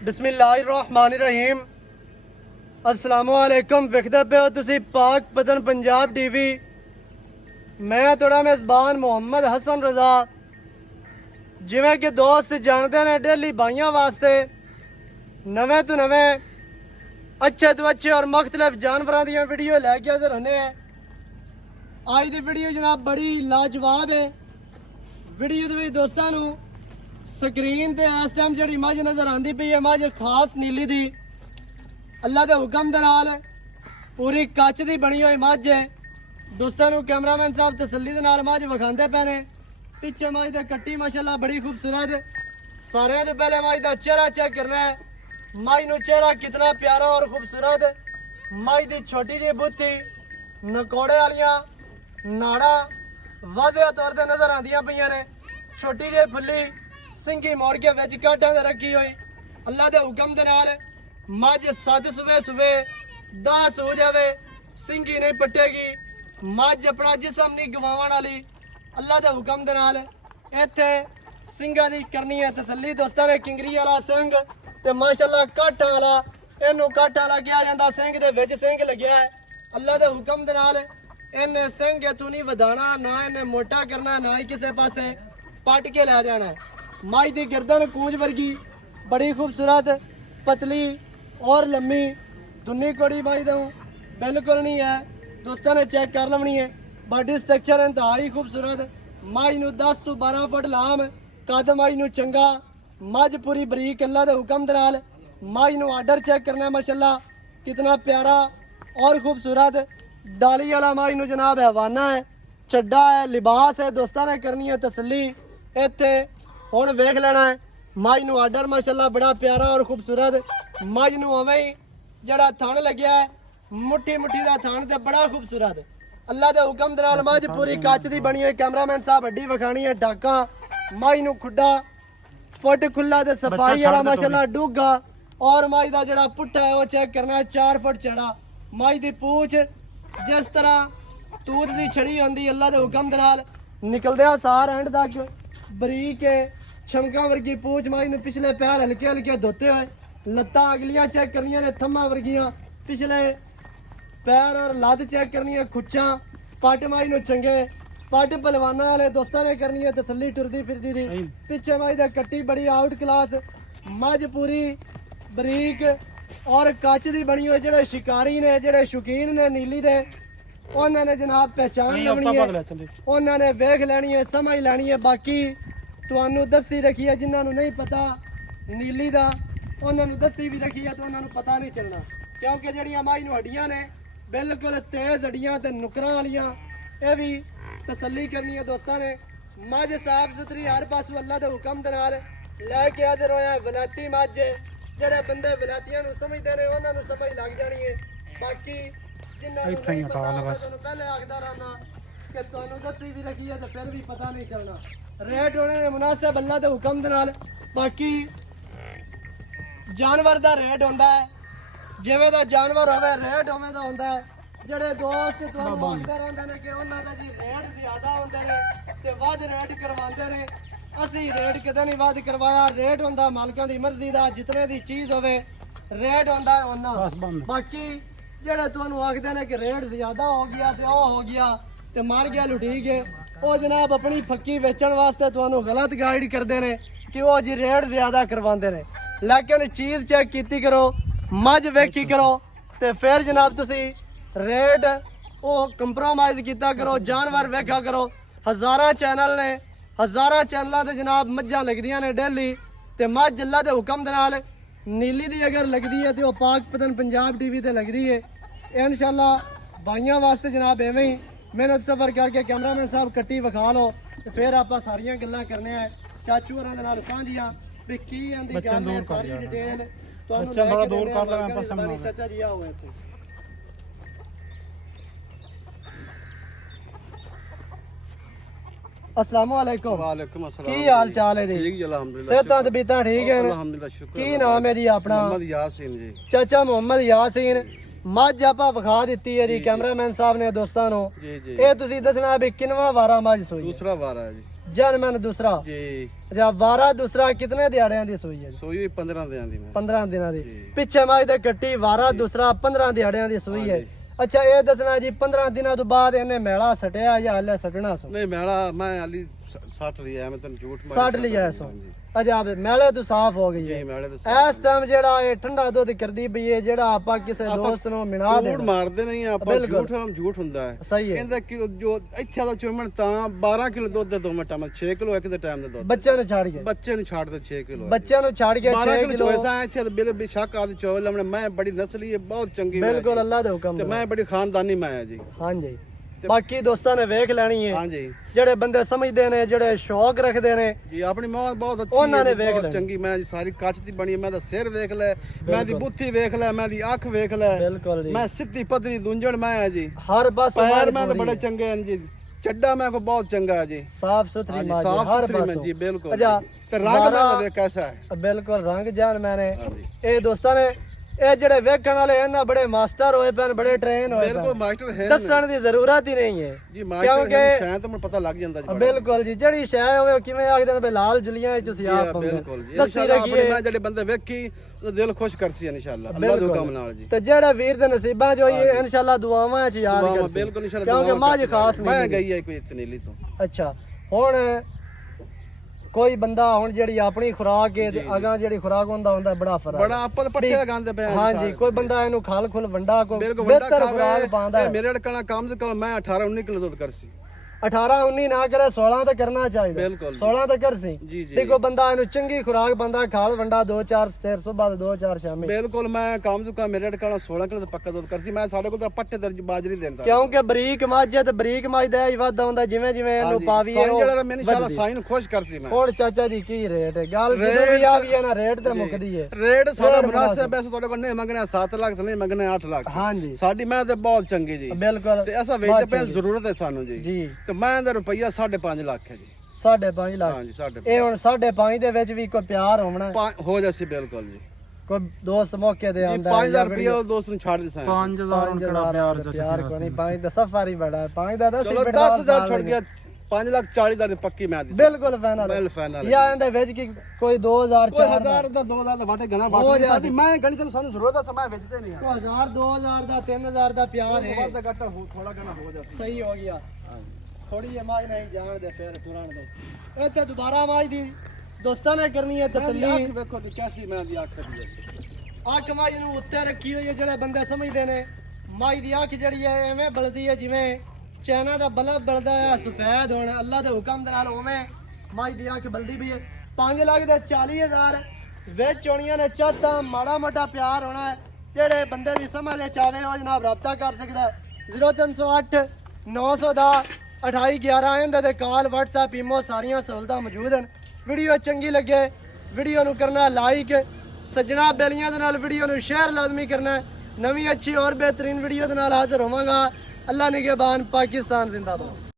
बिस्मिल्लाहिर्रहमानिर्रहीम अस्सलामुअलैकुम विखदे पे हो तुसी पाक पतन पंजाब टीवी। मैं थोड़ा मेज़बान मोहम्मद हसन रजा। जिवें कि दोस्त जानते हैं डेली भाइयों वास्ते नवे तो नवे अच्छे तो अच्छे और मुख्तलिफ जानवरों दी वीडियो लैके हाजिर होने हैं। आज की वीडियो जनाब बड़ी लाजवाब है। वीडियो दे दोस्तों नू स्क्रीन ते इस टाइम जी मझ नज़र आती पई है मझ खास नीली दी अल्लाह के हुक्म दे नाल पूरी कच की बनी हुई मझ है। दोस्तों नू कैमरामैन साहब तसल्ली दे नाल मझ विखांदे पे ने। पिछे मझ ते कट्टी माशाल्लाह बड़ी खूबसूरत। सारे तो पहले मझ का चेहरा चेक करना है। मझ नू चेहरा कितना प्यारा और खूबसूरत। मझ की छोटी जी बुत्ती नकोड़े वालियां नाड़ा वाज़े तौर पर नज़र आदियां पईयां ने। छोटी जी फुल्ली सिंगी मोड़ के विच काटां दे रखी हुई। अल्लाह के हुक्म दे नाल मझ 7 सुबह सुबह 10 हो जावे सिंगी नहीं पट्टेगी। मझ अपना जिसम नहीं गवावन वाली। अल्लाह के हुक्म दे नाल इत्थे सिंगां दी करनी है तसल्ली। दोस्तां ने किंगरी वाला सिंग ते माशाल्लाह काठां वाला इहनूं काठां वाला कहा जांदा। सिंग दे विच सिंग लग्या है। अल्लाह के हुक्म दे नाल इन्हें सिंग इत्थों नहीं वधाना ना इन्हें मोटा करना ना ही किसी पासे पट के लै जाना है। मझ की गर्दन कूंज वर्गी बड़ी खूबसूरत पतली और लम्मी दुनी कोड़ी मझ दूँ बिल्कुल नहीं है। दोस्तों ने चेक कर लवनी है। बॉडी स्ट्रक्चर इंतहाई खूबसूरत। मझ नूं 10 तो 12 फुट लाम कद मझ नूं चंगा। मझ पूरी बरीक अल्लाह के हुक्म दे नाल मझ नूं आर्डर चेक करना माशाल्लाह कितना प्यारा और खूबसूरत। डाली वाला मझ नूं जनाब हवाना है चड्डा है लिबास है। दोस्तों ने करनी है तसल्ली इत्थे हुण वेख लेना है। मझ नूं आर्डर माशाल्लाह बड़ा प्यारा और खूबसूरत। मझ नूं उवें ही जड़ा थण लग्या है मुट्ठी मुट्ठी दा थण ते बड़ा खूबसूरत। अल्लाह दे हुक्म दे नाल मझ पूरी कच दी बनी हुई। कैमरामैन साहब हड्डी विखानी है डाका। मझ नूं खुड्डा फुट खुला ते सफाई वाला माशाल्लाह डूगा। और मझ दा जड़ा पुट्ठा है वो चेक करना है 4 फुट चढ़ा। मझ दी पूछ जिस तरह तूत दी छड़ी होंदी अल्लाह दे हुक्म दे नाल निकलदे सार एंड तक बरीक है छमका वर्गी पूछ। मझ नूं पिछले पैर हल्के हल्के धोते हुए लत्तां अगलियां चेक करनियां ने थम्मा वर्गियां पिछले पैर और लत्त चेक करनी है खुच्चां पट मझ नूं चंगे पट पलवाना वाले। दोस्तों ने करनी है तसल्ली टुरदी फिरदी दी। पिछे मझ दा कट्टी बड़ी आउट क्लास मझ पूरी बरीक और कच दी बनी हुई। जेड़े शिकारी ने जेड़े शौकीन ने नीली दे उन्होंने जनाब पहचान लैनी है उन्होंने वेख लैनी है समझ लैनी है। बाकी तुहानू दसी रखी है जिन्होंने नहीं पता नीली का उन्होंने दसी भी रखी है तो उन्होंने पता नहीं चलना क्योंकि जड़ियाँ मझ नूं हड्डियां ने बिल्कुल तेज़ हड्डियां ते नुकरां वालियां ये भी तसल्ली करनी है। दोस्तों ने मझ साफ सुथरी हर पासों अल्लाह के हुक्म दे नाल लैके हाजिर होया। वलैती मझ जेड़े बंदे वलैतियां नूं समझदे ने उन्होंने समझ लग जानी है। बाकी जिन्होंने नहीं पता तुहानूं पहले आखदा रहना कि तुहानूं दसी भी रखी है तो फिर भी पता नहीं चलना। रेट होने दे मुनासिब अल्लाह के हुक्म दे नाल। बाकी जानवर दा रेट होंदा है जिवें दा जानवर होवे रेट उवें दा होंदा है। जेड़े दोस्त तुहानूं आखदे रहंदे ने कि उन्हां दा जी रेट ज़्यादा होंदे ने ते वध रेट करवांदे ने असीं रेट कदे नहीं वध करवाया। रेट होंदा मालकां दी मर्जी दा जितने दी चीज़ होवे रेट होंदा है उन्ना। बाकी जेड़े तुहानूं आखदे ने कि रेट ज़्यादा हो गया ते ओह हो गया ते मार गया लुटी गए वो जनाब अपनी फक्की बेचण वास्ते तुहानूं गलत गाइड करते हैं कि वो जी रेट ज़्यादा करवाते हैं। लेकिन चीज़ चेक की करो मझ वेखी करो तो फिर जनाब तुसी रेट वो कंप्रोमाइज़ किया करो जानवर वेखा करो। हज़ारां चैनल ने हज़ारां चैनलों से जनाब मझां लगदियां ने डेली तो मझ अल्लाह के हुक्म दे नाल नीली दी अगर लगती है तो वह पाक पतन पंजाब टीवी ते लगती है। इंशाअल्लाह भाइयों वास्ते जनाब एवें ही मेहनत सफर करके कैमरामैन साहब कट्टी विखा लो तो फिर आप सारिया गल्लां करने हैं चाचू होरां दे नाल सांझियां भी की आंदी गल है सारी डिटेल तुहानूं थोड़ा दूर कर लेना पसंद चाचा जी आओ इत्थे। अस्सलाम वालेकुम। वालेकुम अस्सलाम। की हाल चाल है जी? ठीक जी अल्हम्दुलिल्लाह। सेहतां तबीयतां ठीक हैं? अल्हम्दुलिल्लाह शुक्र। की नाम है जी अपना? मोहम्मद यासीन जी। चाचा मोहम्मद यासीन मझ आपा विखा दी है जी कैमरामैन साहब ने दोस्तों जी जी। ये तुसी दसना भी किनवा वारा मझ सोई? दूसरा वारा है जी। जनमन दूसरा जी। ਅੱਛਾ ਵਾਰਾ ਦੂਸਰਾ ਕਿਤਨੇ ਦਿਹਾੜਿਆਂ ਦੀ ਸੂਈ ਹੈ ਜੀ? ਸੂਈ ਹੋਈ 15 ਦਿਨਾਂ ਦੀ ਮੈਂ 15 ਦਿਨਾਂ ਦੀ। ਜੀ। ਪਿੱਛੇ ਮਾਈ ਦੇ ਕੱਟੀ ਵਾਰਾ ਦੂਸਰਾ 15 ਦਿਹਾੜਿਆਂ ਦੀ ਸੂਈ ਹੈ। ਅੱਛਾ ਇਹ ਦੱਸਣਾ ਜੀ 15 ਦਿਨਾਂ ਤੋਂ ਬਾਅਦ ਇਹਨੇ ਮੈਲਾ ਸਟਿਆ ਜਾਂ ਹਲੇ ਸਟਣਾ ਸੋ? ਨਹੀਂ ਮੈਲਾ ਮੈਂ ਹਾਲੀ 60 ਲਿਆ ਮੈਂ ਤੈਨੂੰ ਝੂਠ 60 ਲਿਆ ਸੋ। ਅੱਛਾ ਮੈਲੇ ਤੋਂ ਸਾਫ਼ ਹੋ ਗਈ ਹੈ। ਜੀ ਮੈਲੇ ਤੋਂ ਇਸ ਟਾਈਮ ਜਿਹੜਾ ਇਹ ਠੰਡਾ ਦੁੱਧ ਕਰਦੀ ਪਈ ਹੈ, ਜਿਹੜਾ ਆਪਾਂ ਕਿਸੇ ਦੋਸਤ ਨੂੰ ਮਿਲਾ ਝੂਠ ਦੇਣਾ ਮਾਰਦੇ ਨਹੀਂ ਆਪਾਂ, ਝੂਠ ਹੁੰਦਾ ਹੈ। ਸਹੀ ਹੈ। ਕਹਿੰਦਾ ਕਿ ਜੋ ਇੱਥੇ ਦਾ ਚੁੰਮਣ ਤਾਂ 12 ਕਿਲੋ ਦੁੱਧ ਦੇ 2 ਮਿੰਟਾਂ ਮੈਂ 6 ਕਿਲੋ ਇੱਕ ਦੇ ਟਾਈਮ ਦੇ ਦੁੱਧ ਬੱਚਿਆਂ ਨੂੰ ਛੱਡ ਕੇ ਬੱਚੇ ਨੂੰ ਛੱਡ ਦੇ 6 ਕਿਲੋ ਬੱਚਿਆਂ ਨੂੰ ਛੱਡ ਕੇ 12 6 ਕਿਲੋ ਕਿਲੋ ਚੋਇਸਾ ਇੱਥੇ ਤਾਂ ਬਿਲ ਬਿਸ਼ੱਕ ਆਦ ਚੋਲ ਲਮਣੇ ਮੈਂ ਬੜੀ ਨਸਲੀ ਹੈ, ਬਹੁਤ ਚੰਗੀ ਮੈਂ ਬਿਲਕੁਲ ਅੱਲਾਹ ਦੇ ਹੁਕਮ ਤੇ ਦੇ। ਮੈਂ ਬੜੀ ਖਾਨਦਾਨੀ ਮੈਂ ਹੈ ਜੀ। ਹਾਂਜੀ ਬਾਕੀ ਦੋਸਤਾਂ ਨੇ ਵੇਖ ਲੈਣੀ ਹੈ, ਹਾਂਜੀ ਜਿਹੜੇ ਬੰਦੇ ਸਮਝਦੇ ਨੇ, ਜਿਹੜੇ ਸ਼ੌਕ ਰੱਖਦੇ ਨੇ, ਜੀ ਆਪਣੀ ਮਾਂ ਬਹੁਤ ਅੱਛੀ ਉਹਨਾਂ ਨੇ ਹੈ, ਵੇਖ ਬਹੁਤ ਲੈਣੀ। ਚੰਗੀ ਮੈਂ ਜੀ, ਸਾਰੀ ਕੱਚ ਦੀ ਬਣੀ ਹੈ, ਮੈਂ ਦਾ ਸਿਰ ਵੇਖ ਲੈ, ਮੈਂ ਦੀ ਬੁੱਥੀ ਵੇਖ ਲੈ, ਮੈਂ ਦੀ ਅੱਖ ਵੇਖ ਲੈ, ਬਿਲਕੁਲ ਜੀ ਮੈਂ ਸਿੱਧੀ ਪਤਲੀ ਦੁੰਜਣ ਮੈਂ ਹੈ ਜੀ। ਹਰ ਪਾਸੋਂ ਪੈਰ ਮੈਂ ਤਾਂ ਬੜੇ ਚੰਗੇ ਹਨ ਜੀ, ਚੱਡਾ ਮੈਂ ਕੋ ਬਹੁਤ ਚੰਗਾ ਹੈ ਜੀ, ਸਾਫ ਸੁਥਰੀ ਹਾਂਜੀ, ਮਾਂ ਸਾਫ਼ ਹਰ ਸੁਥਰੀ ਮੈਂ ਪਾਸੋਂ ਜੀ ਬਿਲकुल। ਅੱਛਾ ਤੇ ਰੰਗ ਦਾ ਦੇਖ ਕੈਸਾ ਹੈ, ਬਿਲਕੁਲ ਰੰਗ ਜਾਨ ਮੈਨੇ ਇਹ ਦੋਸਤਾਂ ਨੇ ਇਹ ਜਿਹੜੇ ਵੇਖਣ ਵਾਲੇ ਇਹਨਾਂ ਬੜੇ ਮਾਸਟਰ ਹੋਏ ਪੈਣ, ਬੜੇ ਟ੍ਰੇਨ ਹੋਏ ਬਿਲਕੁਲ ਪੈਣ, ਮਾਸਟਰ ਹੈ ਦੱਸਣ ਦੀ ਜ਼ਰੂਰਤ ਹੀ ਨਹੀਂ ਹੈ ਜੀ, ਮਾਸਟਰ ਹੈ ਸ਼ਾਇਦ ਤਾਂ ਮੈਨੂੰ ਪਤਾ ਲੱਗ ਜਾਂਦਾ ਜੀ। ਬਿਲਕੁਲ ਜੀ ਜਿਹੜੀ ਸ਼ੈ ਹੋਵੇ ਉਹ ਕਿਵੇਂ ਆਖਦੇ ਨੇ ਬਈ ਲਾਲ ਜੁਲੀਆਂ ਵਿੱਚ ਤੁਸੀਂ ਆਪ ਪਾਉਂਦੇ ਬਿਲਕੁਲ ਜੀ, ਦੱਸੀ ਇਨਸ਼ਾਅੱਲਾ ਆਪਣੇ ਰੱਖੀਏ ਮੈਂ ਜਿਹੜੇ ਬੰਦੇ ਵੇਖੀ ਉਹ ਦਿਲ ਖੁਸ਼ ਕਰਸੀ ਇਨਸ਼ਾਅੱਲਾ ਅੱਲਾਹ ਦੇ ਹੁਕਮ ਨਾਲ ਜੀ। ਤੇ ਜਿਹੜੇ ਵੀਰ ਦੇ ਨਸੀਬਾਂ ਚ ਹੋਈ ਇਨਸ਼ਾਅੱਲਾ ਦੁਆਵਾਂ ਚ ਯਾਦ ਦੁਆਵਾਂ ਕਰਸੀ, ਬਿਲਕੁਲ ਇਨਸ਼ਾਅੱਲਾ ਕਿਉਂਕਿ ਮਾਝ ਖਾਸ ਮੈਂ ਨਹੀਂ ਗਈ ਹੈ ਕੋਈ ਇਤਨੀਲੀ ਤੋਂ। ਅੱਛਾ ਹੁਣ ਕੋਈ ਬੰਦਾ ਹੁਣ ਜਿਹੜੀ ਆਪਣੀ ਖੁਰਾਕ ਹੈ ਤੇ ਅਗਾਂ ਜਿਹੜੀ ਖੁਰਾਕ ਹੁੰਦਾ ਬੜਾ ਫਰਕ ਬੜਾ ਆਪਾਂ ਤਾਂ ਪੱਠੇ ਗਾਂਦੇ ਪਏ ਹਾਂਜੀ ਕੋਈ ਬੰਦਾ ਇਹਨੂੰ ਖਲ ਖੁਲ ਵੰਡਾ ਕੋਈ ਬਿਲਕੁਲ ਬਿਹਤਰ ਖੁਰਾਕ ਪਾਉਂਦਾ ਹੈ। ਮੇਰੇ ਅੜਕਣਾ ਕੰਮ ਸੇ ਕਮ ਮੈਂ 18 19 ਕਿਲੋ ਦੁੱਧ ਕਰਸੀ 18 19 ਨਾ ਕਰੇ 16 ਤਾਂ ਕਰਨਾ ਚਾਹੀਦਾ, ਬਿਲਕੁਲ ਜੀ। 16 ਤਾਂ ਕਰਸੀ ਜੀ ਜੀ ਤੇ ਕੋਈ ਬੰਦਾ ਇਹਨੂੰ ਚੰਗੀ ਖੁਰਾਕ ਬੰਦਾ ਖਾਲ ਵੰਡਾ 2-4 ਸਵੇਰ ਸੁਬਾਹ 2-4 ਸ਼ਾਮੀ, ਬਿਲਕੁਲ ਮੈਂ ਕੰਮ ਸੇ ਕਮ ਮੇਰੇ ਅੜਕਣਾ 16 ਕਿਲੋ ਦਾ ਪੱਕਾ ਦੁੱਧ ਕਰਸੀ। ਮੈਂ ਸਾਡੇ ਕੋਲ ਤਾਂ ਪੱਠੇ ਦਰਜ ਬਾਜਰੀ ਦੇਂਦਾ ਕਿਉਂਕਿ ਬਰੀਕ ਮੱਝ ਤੇ ਬਰੀਕ ਮੱਝ ਦਾ ਹੀ ਵਾਧਾ ਹੁੰਦਾ, ਜਿਵੇਂ ਜਿਵੇਂ ਇਹਨੂੰ ਪਾਵੀਏ ਸਾਈਂ ਜਿਹੜਾ ਮੈਨੂੰ ਇਨਸ਼ਾਅੱਲਾ ਸਾਈਨ ਖੁਸ਼ ਕਰਸੀ ਮੈਂ। ਹੁਣ ਚਾਚਾ ਜੀ ਕੀ ਰੇਟ ਹੈ? ਗੱਲ ਜਦੋਂ ਵੀ ਆ ਵੀ ਹੈ ਨਾ ਰੇਟ ਤੇ ਮੁੱਕਦੀ ਹੈ। ਰੇਟ ਸਾਡਾ ਮੁਨਾਸਿਬ ਹੈ, ਤੁਹਾਡੇ ਕੋਲ ਨਹੀਂ ਮੰਗਣਾ 7 ਲੱਖ ਤੇ ਨਹੀਂ ਮੰਗਣਾ 8 ਲੱਖ। ਹਾਂਜੀ ਸਾਡੀ ਮੈਂ ਤੇ ਬਹੁਤ ਚੰਗੀ ਜੀ, ਬਿਲਕੁਲ ਤੇ ਐਸਾ ਵੇਚਦੇ ਪਏ ਜ਼ਰੂਰਤ ਹੈ ਸਾਨੂੰ ਜੀ। ਜੀ ਤੇ ਮੈਂ ਦਾ ਰੁਪਈਆ 5.5 ਲੱਖ ਹੈ ਜੀ। 5.5 ਲੱਖ ਹਾਂਜੀ 5.5 ਇਹ ਹੁਣ 5.5 ਦੇ ਵਿੱਚ ਵੀ ਕੋਈ ਪਿਆਰ ਹੋਣਾ ਹੈ, ਹੋ ਜਾਸੀ ਬਿਲਕੁਲ ਜੀ। ਕੋਈ ਦੋਸਤ ਮੌਕੇ ਤੇ ਆਂਦਾ 5000 ਰੁਪਏ ਉਹ ਦੋਸਤ ਨੂੰ ਛੱਡ ਦਿਸਾਂ। 5000 ਪਿਆਰ ਕੋਈ ਨਹੀਂ, 5 ਦਾ ਸਫਰ ਹੀ ਬੜਾ ਹੈ, 5 ਦਾ ਚਲੋ 10000 ਛੱਡ ਗਿਆ 5,40,000 ਦੀ ਪੱਕੀ ਮੈਂ ਦੀ ਬਿਲਕੁਲ ਫਾਈਨਲ ਬਿਲ ਫਾਈਨਲ। ਜਾਂ ਇਹਦੇ ਵਿੱਚ ਕੀ ਕੋਈ 2000 ਕੋਈ 4000 1000 ਦਾ 2000 ਦਾ ਵਾਟੇ ਗਣਾ ਵਾਟੇ ਅਸੀਂ ਮੈਂ ਗਣੀ ਚਲ ਸਾਨੂੰ ਜ਼ਰੂਰਤ ਹੈ ਮੈਂ ਵੇਚਦੇ ਨਹੀਂ ਆ। 1000 2000 ਦਾ 3000 ਦਾ ਪਿਆਰ ਹੈ, ਵੱਧ ਘੱਟ ਥੋੜਾ ਗਣਾ ਹੋ ਜਾ ਸਹੀ ਹੋ ਗਿਆ। ਥੋੜੀ ਜਿਹੀ ਮਾਜ ਨਹੀਂ ਜਾਣਦੇ ਫਿਰ ਤੁਰਨ ਦੋ ਇੱਥੇ ਦੁਬਾਰਾ ਮਾਜ ਦੀ ਦੋਸਤਾਂ ਨੇ ਕਰਨੀ ਹੈ ਤਸੱਲੀ। ਅੱਖ ਵੇਖੋ ਤੇ ਕੈਸੀ ਮੈਂ ਦੀ ਅੱਖ ਦੀ ਅੱਖ ਮਾਜ ਨੂੰ ਉੱਤੇ ਰੱਖੀ ਹੋਈ ਹੈ, ਜਿਹੜੇ ਬੰਦੇ ਸਮਝਦੇ ਨੇ ਮਾਜ ਦੀ ਅੱਖ ਜਿਹੜੀ ਹੈ ਐਵੇਂ ਬਲਦੀ ਹੈ ਜਿਵੇਂ ਚੈਨਾ ਦਾ ਬਲਬ ਬਲਦਾ ਹੈ ਸਫੈਦ ਹੋਣਾ, ਅੱਲਾ ਦੇ ਹੁਕਮ ਦੇ ਨਾਲ ਉਵੇਂ ਮਾਜ ਦੀ ਅੱਖ ਬਲਦੀ ਵੀ ਹੈ। 5 ਲੱਖ ਦੇ 40,000 ਵਿੱਚ ਹੋਣੀਆਂ ਨੇ ਚਾਹਤਾਂ, ਮਾੜਾ ਮੋਟਾ ਪਿਆਰ ਹੋਣਾ ਹੈ। ਜਿਹੜੇ ਬੰਦੇ ਦੀ ਸਮਝ ਲੈ ਚਾਵੇ ਉਹ ਜਨਾਬ ਰਾਬਤਾ ਕਰ ਸਕਦਾ ਹੈ 0308 910 2811 ਇਹਦੇ ਤੇ ਕਾਲ WhatsApp ਈਮੋ ਸਾਰੀਆਂ ਸਹੂਲਤਾਂ ਮੌਜੂਦ ਹਨ। ਵੀਡੀਓ ਚੰਗੀ ਲੱਗੇ ਵੀਡੀਓ ਨੂੰ ਕਰਨਾ ਲਾਈਕ, ਸੱਜਣਾ ਬੇਲੀਆਂ ਦੇ ਨਾਲ ਵੀਡੀਓ ਨੂੰ ਸ਼ੇਅਰ ਲਾਜ਼ਮੀ ਕਰਨਾ। ਨਵੀਂ ਅੱਛੀ ਔਰ ਬਿਹਤਰੀਨ ਵੀਡੀਓ ਦੇ ਨਾਲ ਹਾਜ਼ਰ ਹੋਵਾਂਗਾ। ਅੱਲਾ ਨਿਗਹਿਬਾਨ, ਪਾਕਿਸਤਾਨ ਜ਼ਿੰਦਾਬਾਦ।